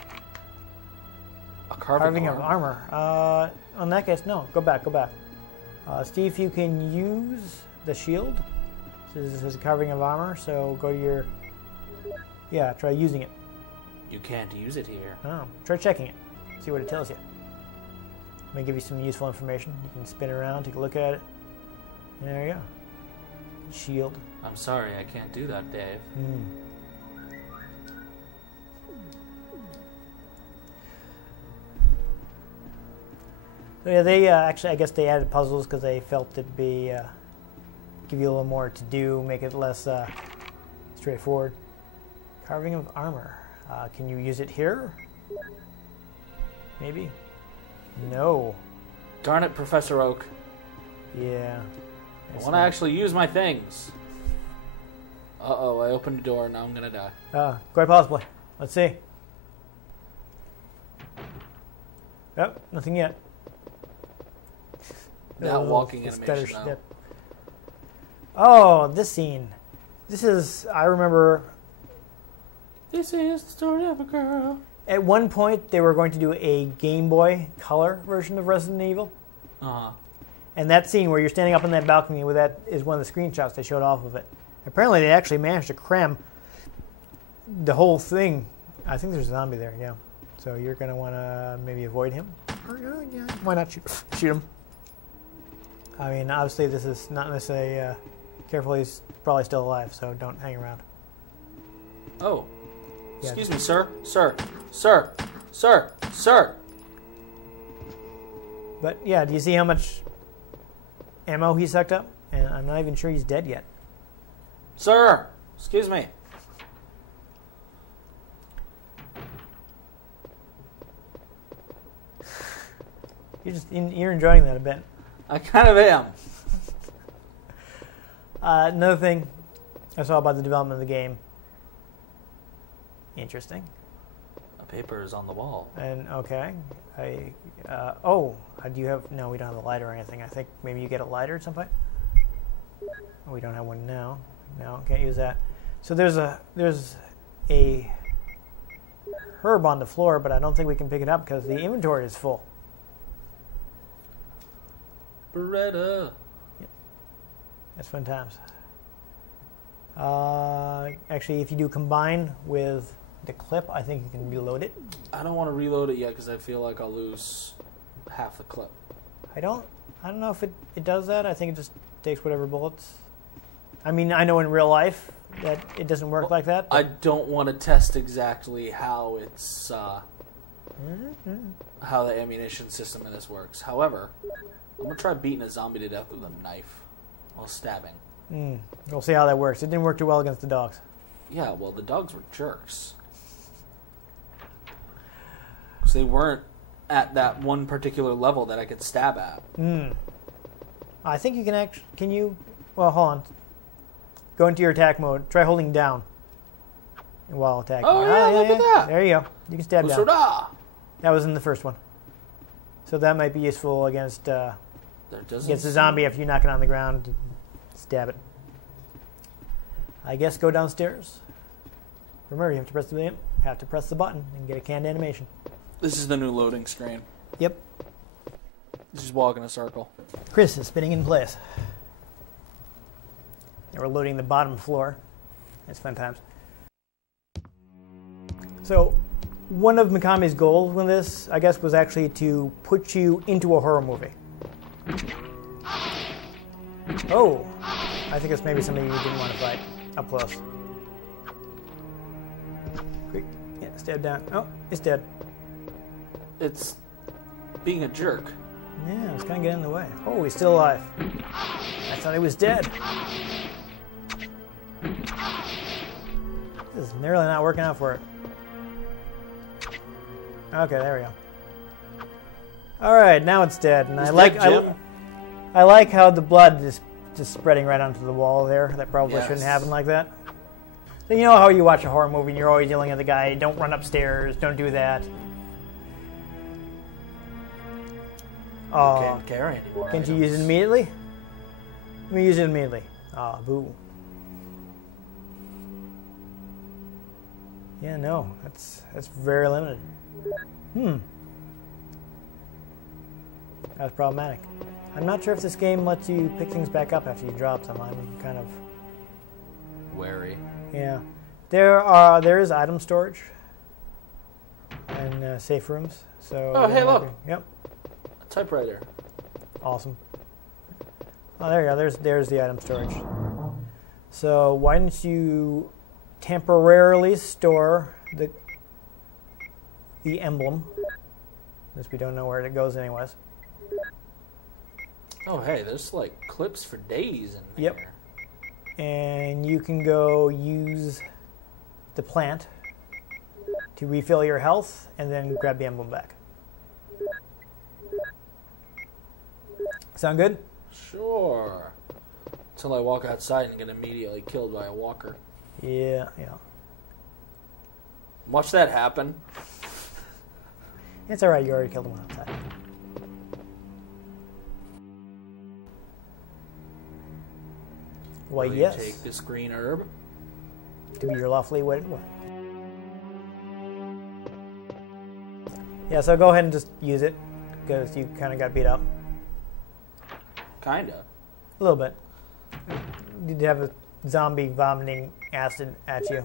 A carving of armor. In that case, no. Go back. See if you can use the shield. This is a carving of armor, so go to your... Yeah, try using it. You can't use it here. Oh, try checking it. See what it tells you. May give you some useful information. You can spin around, take a look at it. There you go. Shield. I'm sorry, I can't do that, Dave. So yeah, they actually, I guess they added puzzles because they felt it'd be give you a little more to do, make it less straightforward. Carving of armor. Can you use it here? Maybe. No. Darn it, Professor Oak. Yeah. I want to actually use my things. Uh-oh, I opened the door, now I'm going to die. Quite possibly. Let's see. Yep, nothing yet. That walking animation, though. Oh, this scene. This is, I remember... This is the story of a girl. At one point, they were going to do a Game Boy Color version of Resident Evil. Uh-huh. And that scene where you're standing up on that balcony with that is one of the screenshots they showed off of it. Apparently, they actually managed to cram the whole thing. I think there's a zombie there, yeah. So you're going to want to maybe avoid him. Or, yeah, why not shoot him? I mean, obviously, this is not necessarily... careful, he's probably still alive, so don't hang around. Oh. Yeah. Excuse me, sir. Sir. Sir. Sir. Sir. But, yeah, do you see how much ammo he sucked up? And I'm not even sure he's dead yet. Sir. Excuse me. You're enjoying that a bit. I kind of am. Another thing I saw about the development of the game. Interesting. A paper is on the wall. And okay, do you have? No, we don't have a lighter or anything. I think maybe you get a lighter at some point. Oh, we don't have one now. No, can't use that. So there's a herb on the floor, but I don't think we can pick it up because the inventory is full. Beretta. Yep. That's fun times. Actually, if you do combine with the clip, I think you can reload it. I don't want to reload it yet because I feel like I'll lose half the clip. I don't know if it does that. I think it just takes whatever bullets. I mean, I know in real life that it doesn't work like that. I don't want to test exactly how it's how the ammunition system in this works. However, I'm gonna try beating a zombie to death with a knife while stabbing. We'll see how that works. It didn't work too well against the dogs. Yeah, well, the dogs were jerks. Because they weren't at that one particular level that I could stab at. I think you can can you... Well, hold on. Go into your attack mode. Try holding down while attacking. Oh, yeah, look at that. There you go. You can stab down. Usoda! That was in the first one. So that might be useful against the zombie after you knock it on the ground. Stab it. I guess go downstairs. Remember, you have to press the button and get a canned animation. This is the new loading screen. Yep. Just walk in a circle. Chris is spinning in place. And we're loading the bottom floor. It's fun times. So, one of Mikami's goals with this, I guess, was actually to put you into a horror movie. Oh, I think it's maybe somebody you didn't want to fight up close. Quick, yeah, stab down. Oh, it's dead. It's being a jerk. Yeah, it's kind of getting in the way. Oh, he's still alive. I thought he was dead. This is nearly not working out for it. Okay, there we go. All right, now it's dead, and I like how the blood is just spreading right onto the wall there. That probably shouldn't happen like that. So you know how you watch a horror movie and you're always yelling at the guy, "Don't run upstairs! Don't do that." Oh, can't carry anymore. Can't you use it immediately? Let me use it immediately. Ah, boo. Yeah, no, that's very limited. That's problematic. I'm not sure if this game lets you pick things back up after you drop them. I'm kind of wary. Yeah, there is item storage and safe rooms. So oh, hey, look. Yep. A typewriter. Awesome. Oh, there you go. There's the item storage. So why don't you temporarily store the emblem, since we don't know where it goes anyways. Oh, hey, there's like clips for days in Yep. here. And you can go use the plant to refill your health and then grab the emblem back. Sound good? Sure. Until I walk outside and get immediately killed by a walker. Yeah. Watch that happen. It's alright, you already killed one outside. Why, Will yes. You take this green herb? To be your lawfully wedded wife. Yeah, so go ahead and just use it, because you kind of got beat up. Kinda. A little bit. You'd have a zombie vomiting acid at you,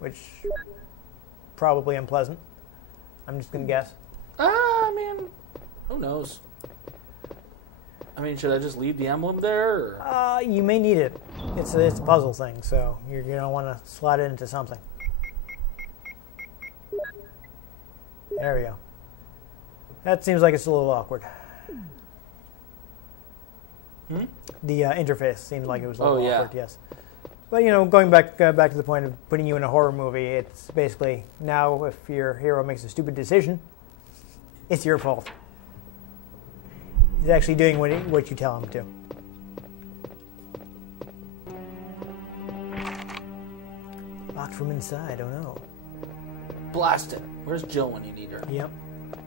which probably unpleasant. I'm just gonna guess. I mean, who knows? I mean, should I just leave the emblem there? Or? You may need it. It's a puzzle thing, so you're gonna want to slot it into something. There we go. That seems like it's a little awkward. The interface seemed like it was a little awkward. Yes. But going back to the point of putting you in a horror movie, it's basically now if your hero makes a stupid decision, it's your fault. He's actually doing what you tell him to. Locked from inside. Oh no. Blast it. Where's Jill when you need her? Yep.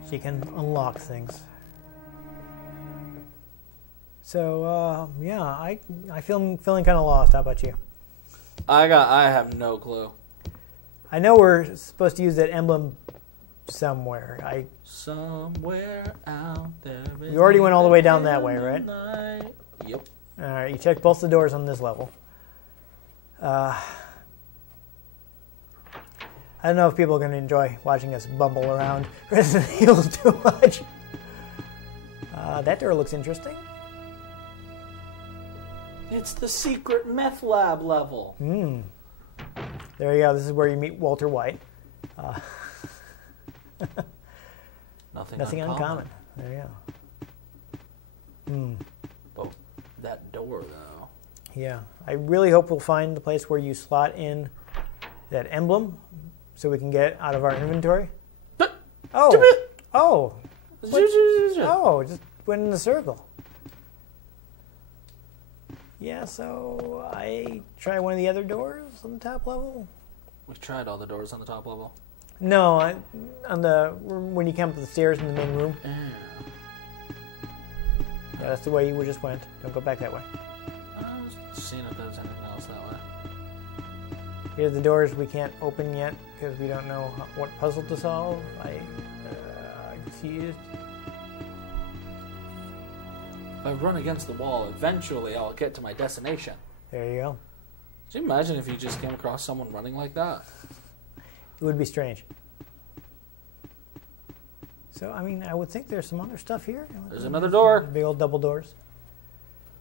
She can unlock things. So yeah, I feeling kind of lost. How about you? I have no clue. I know we're supposed to use that emblem somewhere. Somewhere out there. You already went all the way down that way, right? Yep. All right, you checked both the doors on this level. I don't know if people are going to enjoy watching us bumble around Resident Evil too much. That door looks interesting. It's the secret meth lab level. There you go. This is where you meet Walter White. Nothing uncommon. There you go. But that door, though. Yeah. I really hope we'll find the place where you slot in that emblem so we can get it out of our inventory. Oh, just went in the circle. Yeah, so I try one of the other doors on the top level. We tried all the doors on the top level. No, when you come up the stairs in the main room. Yeah, that's the way you just went. Don't go back that way. I was seeing if there was anything else that way. Here are the doors we can't open yet because we don't know what puzzle to solve. I confused. If I run against the wall, eventually I'll get to my destination. There you go. Could you imagine if you just came across someone running like that? It would be strange. So, I mean, I would think there's some other stuff here. There's another door. Big old double doors.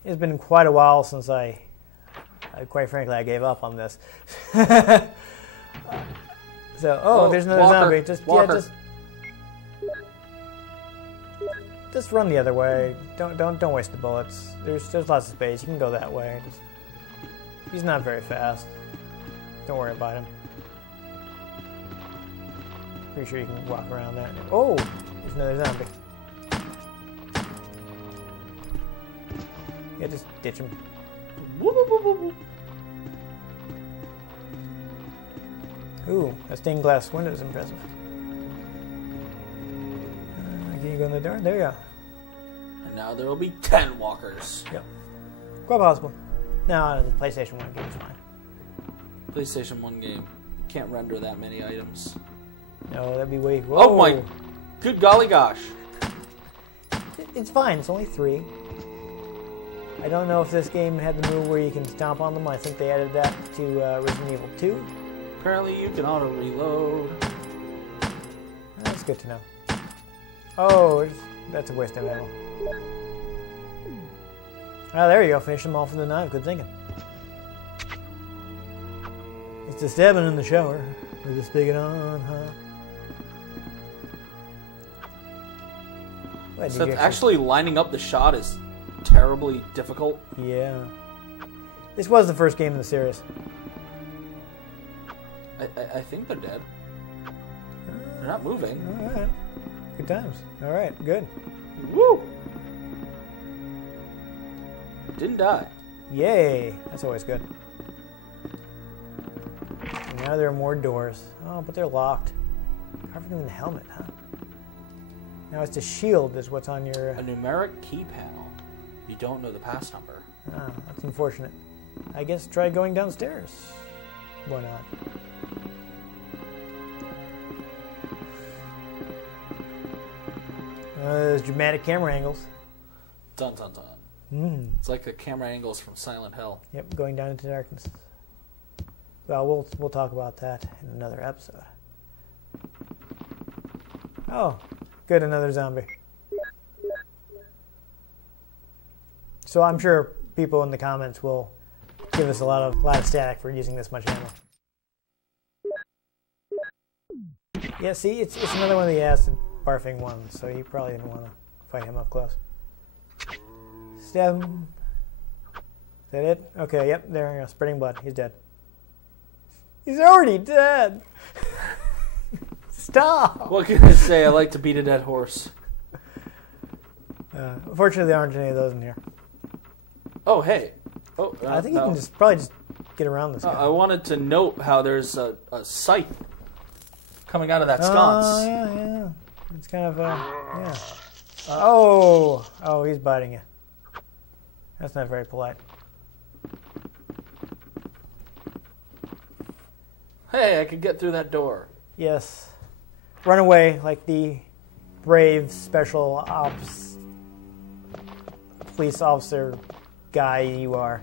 It's been quite a while since quite frankly, I gave up on this. There's another zombie. Just run the other way. Don't waste the bullets. There's lots of space. You can go that way. He's not very fast. Don't worry about him. Pretty sure you can walk around that. Oh, there's another zombie. Yeah, just ditch him. Ooh, that stained glass window is impressive. Can you go in the door? There you go. And now there will be 10 walkers. Yep. Quite possible. No, the PlayStation 1 game is fine. PlayStation 1 game. You can't render that many items. No, that'd be way... Whoa. Oh my... Good golly gosh. It's fine. It's only 3. I don't know if this game had the move where you can stomp on them. I think they added that to Resident Evil 2. Apparently you can auto-reload. That's good to know. Oh, that's a waste of ammo. Ah, there you go. Finish them off with a knife. Good thinking. It's the stabbing in the shower with the spigot on, huh? What, so actually lining up the shot is terribly difficult. Yeah. This was the first game in the series. I think they're dead. They're not moving. All right. Good times. All right. Good. Woo! Didn't die. Yay. That's always good. And now there are more doors. Oh, but they're locked. Carving in the helmet, huh? Now it's a shield is what's on your... A numeric key panel. You don't know the pass number. Ah, that's unfortunate. I guess try going downstairs. Why not? There's dramatic camera angles. Dun dun dun. It's like the camera angles from Silent Hill. Yep, going down into darkness. Well, we'll talk about that in another episode. Oh, good, another zombie. So I'm sure people in the comments will give us a lot of static for using this much ammo. Yeah, see, it's another one of the acid barfing ones, so you probably didn't want to fight him up close. Stab him. Is that it? Okay, yep, there we go. Spreading blood. He's dead. He's already dead! Stop! What can I say? I like to beat a dead horse. Unfortunately, there aren't any of those in here. Oh, hey. Oh, I think you can probably just get around this guy. I wanted to note how there's a scythe coming out of that sconce. Oh, yeah. It's kind of, yeah. Oh, he's biting you. That's not very polite. Hey, I could get through that door. Yes. Run away like the brave special ops police officer guy you are.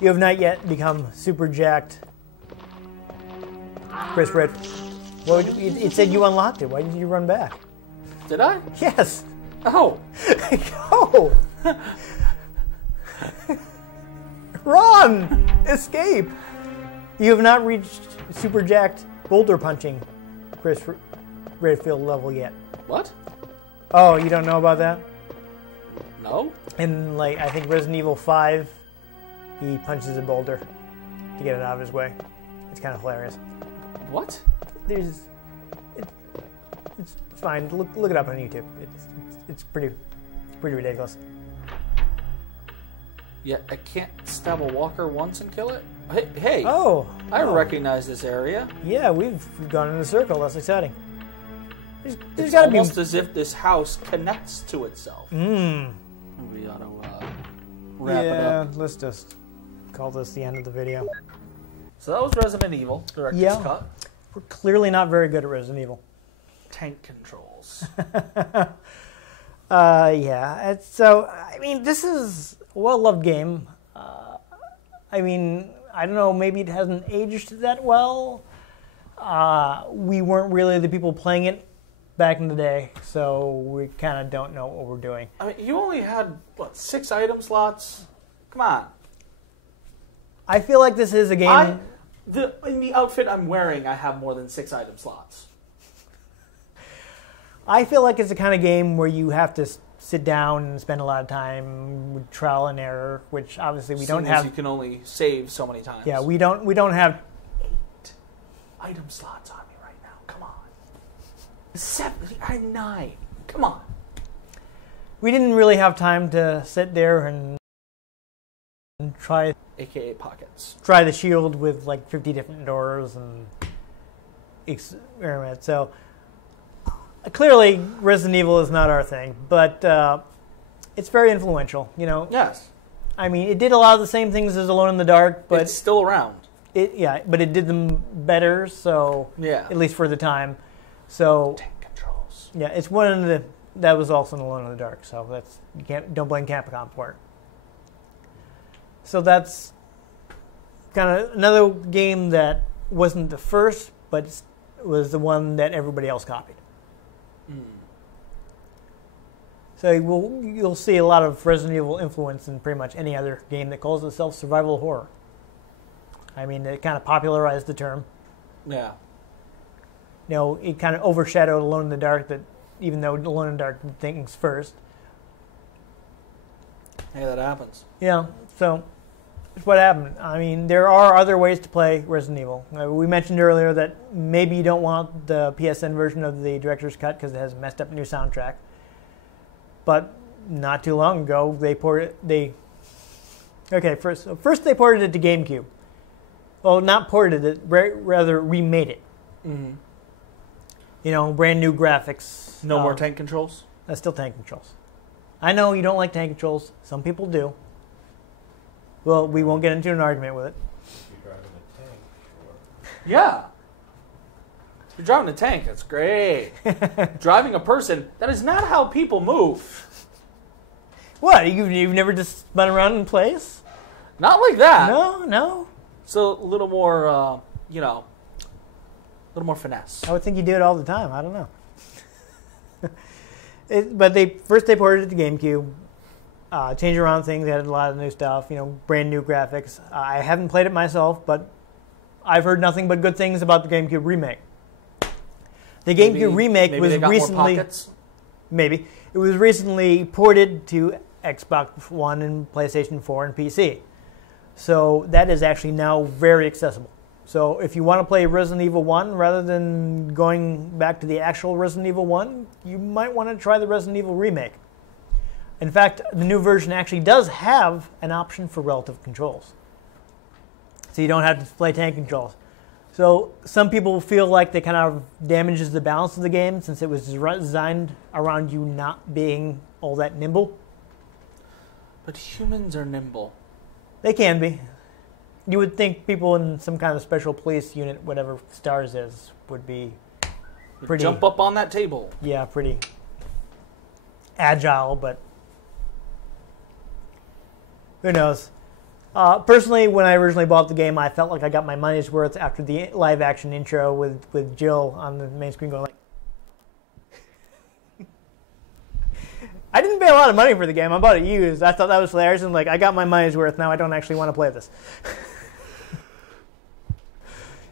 You have not yet become super jacked. Chris Red. Well, it said you unlocked it. Why did you run back? Did I? Yes. Oh. Go! Run! Escape! You have not reached super jacked boulder punching Chris Redfield level yet. What? Oh, you don't know about that? No? In, like, I think Resident Evil 5, he punches a boulder to get it out of his way. It's kind of hilarious. What? It's fine. Look it up on YouTube. It's pretty ridiculous. Yeah, I can't stab a walker once and kill it? Hey. Oh. I recognize this area. Yeah, we've gone in a circle. That's exciting. There's It's gotta be almost as if this house connects to itself. We ought to wrap it up. Yeah, let's just call this the end of the video. So that was Resident Evil, director's cut. We're clearly not very good at Resident Evil. Tank controls. Yeah. So, I mean, this is a well-loved game. I mean, I don't know, maybe it hasn't aged that well. We weren't really the people playing it back in the day, so we kind of don't know what we're doing. I mean, you only had, 6 item slots? Come on. I feel like this is a game... In the outfit I'm wearing, I have more than 6 item slots. I feel like it's the kind of game where you have to sit down and spend a lot of time with trial and error, which obviously we don't have. You can only save so many times. Yeah, we don't have 8 item slots on me right now. Come on. 7. I'm 9. Come on. We didn't really have time to sit there and try. AKA pockets. Try the shield with like 50 different doors and experiment. So clearly, Resident Evil is not our thing, but it's very influential. You know. Yes. I mean, it did a lot of the same things as Alone in the Dark, but it's still around. But it did them better. So yeah, at least for the time. So tank controls. Yeah, it's one of the that was also in Alone in the Dark. So that's don't blame Capcom for it. So that's kind of another game that wasn't the first, but was the one that everybody else copied. So you'll see a lot of Resident Evil influence in pretty much any other game that calls itself survival horror. I mean, it kind of popularized the term. Yeah. You know, it kind of overshadowed Alone in the Dark, that even though Alone in the Dark did things first. Hey, that happens. Yeah, so it's what happened. I mean, there are other ways to play Resident Evil. We mentioned earlier that maybe you don't want the PSN version of the director's cut because it has a messed up new soundtrack. But not too long ago, they ported first they ported it to GameCube. Well, not ported it, rather remade it. Mm-hmm. You know, brand new graphics. No more tank controls? That's still tank controls. I know you don't like tank controls. Some people do. Well, we won't get into an argument with it. You're driving a tank, sure. Yeah. You're driving a tank. That's great. Driving a person, that is not how people move. What? You've never just spun around in place? Not like that. No. So a little more, a little more finesse. I would think you do it all the time. I don't know. But they ported it to GameCube, changed around things, added a lot of new stuff, brand new graphics. I haven't played it myself, but I've heard nothing but good things about the GameCube remake. The GameCube remake was recently... Maybe. It was recently ported to Xbox One and PlayStation 4 and PC. So that is actually now very accessible. So if you want to play Resident Evil 1, rather than going back to the actual Resident Evil 1, you might want to try the Resident Evil remake. In fact, the new version actually does have an option for relative controls. So you don't have to play tank controls. So some people feel like that kind of damages the balance of the game since it was designed around you not being all that nimble. But humans are nimble. They can be. You would think people in some kind of special police unit, whatever STARS is, would be pretty... Jump up on that table. Yeah, pretty agile, but who knows. Personally, when I originally bought the game, I felt like I got my money's worth after the live-action intro with Jill on the main screen going like... I didn't pay a lot of money for the game. I bought it used. I thought that was hilarious, and I got my money's worth. Now I don't actually want to play this.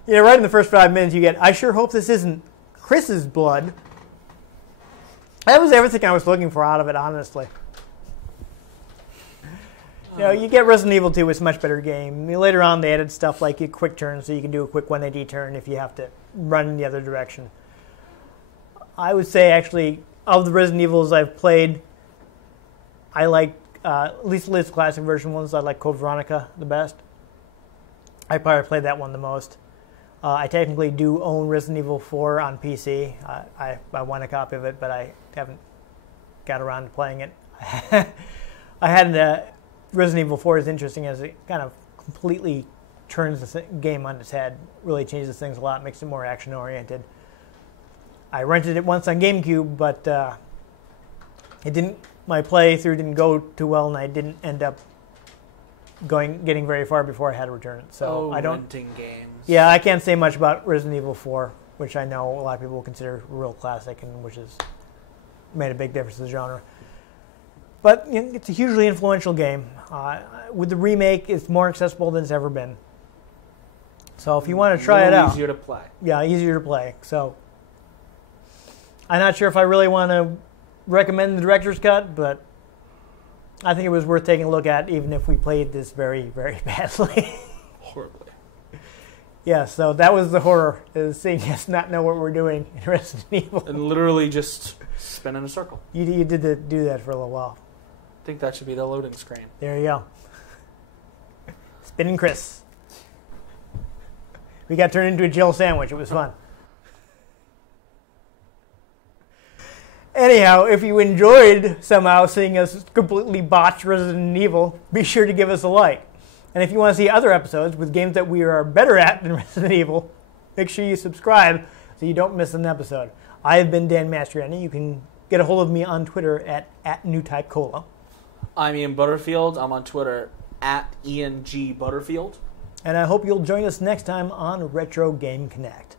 Right in the first 5 minutes you get, I sure hope this isn't Chris's blood. That was everything I was looking for out of it, honestly. You get Resident Evil 2, it's a much better game. Later on, they added stuff like a quick turn, so you can do a quick 180 turn if you have to run in the other direction. I would say, actually, of the Resident Evils I've played, I like, at least the classic version ones, I like Code Veronica the best. I probably played that one the most. I technically do own Resident Evil 4 on PC. I want a copy of it, but I haven't got around to playing it. I had Resident Evil 4 is interesting as it kind of completely turns the game on its head, really changes things a lot, makes it more action-oriented. I rented it once on GameCube, but my playthrough didn't go too well, and I didn't end up getting very far before I had to return it. So I don't renting games. Yeah, I can't say much about Resident Evil 4, which I know a lot of people will consider a real classic, and which has made a big difference to the genre. But it's a hugely influential game. With the remake, it's more accessible than it's ever been. So if you want to try it out, easier to play. Yeah, easier to play. So I'm not sure if I really want to recommend the director's cut, but I think it was worth taking a look at, even if we played this very, very badly. Horribly. Yeah, so that was the horror, is seeing us not know what we're doing in Resident Evil. And literally just spin in a circle. You did do that for a little while. I think that should be the loading screen. There you go. Spinning Chris. We got turned into a Jill sandwich. It was fun. Anyhow, if you enjoyed somehow seeing us completely botch Resident Evil, be sure to give us a like. And if you want to see other episodes with games that we are better at than Resident Evil, make sure you subscribe so you don't miss an episode. I have been Dan Mastriani. You can get a hold of me on Twitter at NewTypeCola. I'm Ian Butterfield. I'm on Twitter at Ian G. Butterfield. And I hope you'll join us next time on Retro Game Connect.